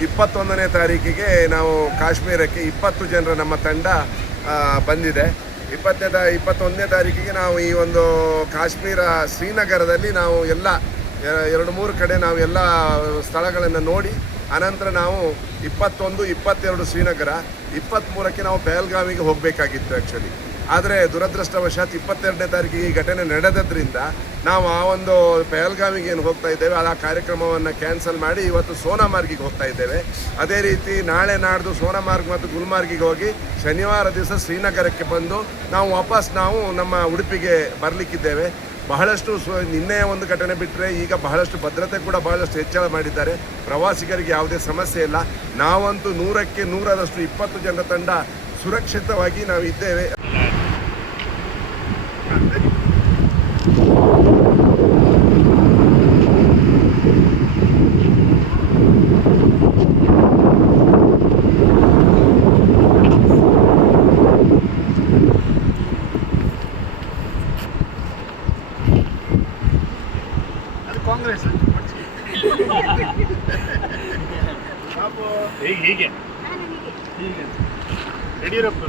21ನೇ ತಾರೀಕಿಗೆ ನಾವು ಕಾಶ್ಮೀರಕ್ಕೆ 20 ಜನರ ನಮ್ಮ ತಂಡ ಬಂದಿದೆ. 21ನೇ ತಾರೀಕಿಗೆ ನಾವು ಈ ಒಂದು ಕಾಶ್ಮೀರ ಶ್ರೀನಗರದಲ್ಲಿ ನಾವು ಎಲ್ಲ 2-3 ಕಡೆ ನಾವು ಎಲ್ಲ ಸ್ಥಳಗಳನ್ನು ನೋಡಿ ಅನಂತರ ನಾವು 21, 22 ಶ್ರೀನಗರ, 23ಕ್ಕೆ ನಾವು ಪಹಲ್ಗಾಮಿಗೆ ಹೋಗಬೇಕಾಗಿತ್ತು ಆ್ಯಕ್ಚುಲಿ. ಆದರೆ ದುರದೃಷ್ಟವಶಾತ್ 22ನೇ ತಾರೀಕಿಗೆ ಈ ಘಟನೆ ನಡೆದದ್ರಿಂದ ನಾವು ಆ ಒಂದು ಪಹಲ್ಗಾಮಿಗೆ ಏನು ಹೋಗ್ತಾ ಇದ್ದೇವೆ ಆ ಕಾರ್ಯಕ್ರಮವನ್ನು ಕ್ಯಾನ್ಸಲ್ ಮಾಡಿ ಇವತ್ತು ಸೋನಾಮಾರ್ಗಿಗೆ ಹೋಗ್ತಾ ಇದ್ದೇವೆ. ಅದೇ ರೀತಿ ನಾಳೆ ನಾಡ್ದು ಸೋನಾಮಾರ್ಗ್ ಮತ್ತು ಗುಲ್ಮಾರ್ಗಿಗೆ ಹೋಗಿ ಶನಿವಾರ ದಿವಸ ಶ್ರೀನಗರಕ್ಕೆ ಬಂದು ನಾವು ವಾಪಸ್ ನಮ್ಮ ಉಡುಪಿಗೆ ಬರಲಿಕ್ಕಿದ್ದೇವೆ. ಬಹಳಷ್ಟು ನಿನ್ನೆಯ ಒಂದು ಘಟನೆ ಬಿಟ್ಟರೆ ಈಗ ಬಹಳಷ್ಟು ಭದ್ರತೆ ಕೂಡ ಬಹಳಷ್ಟು ಹೆಚ್ಚಳ ಮಾಡಿದ್ದಾರೆ. ಪ್ರವಾಸಿಗರಿಗೆ ಯಾವುದೇ ಸಮಸ್ಯೆ ಇಲ್ಲ. ನಾವಂತೂ 100ಕ್ಕೆ 100ರಷ್ಟು 20 ಜನರ ತಂಡ ಸುರಕ್ಷಿತವಾಗಿ ನಾವು ಇದ್ದೇವೆ. ಕಾಂಗ್ರೆಸ್ ಹೀಗೆ ಯಡಿಯೂರಪ್ಪ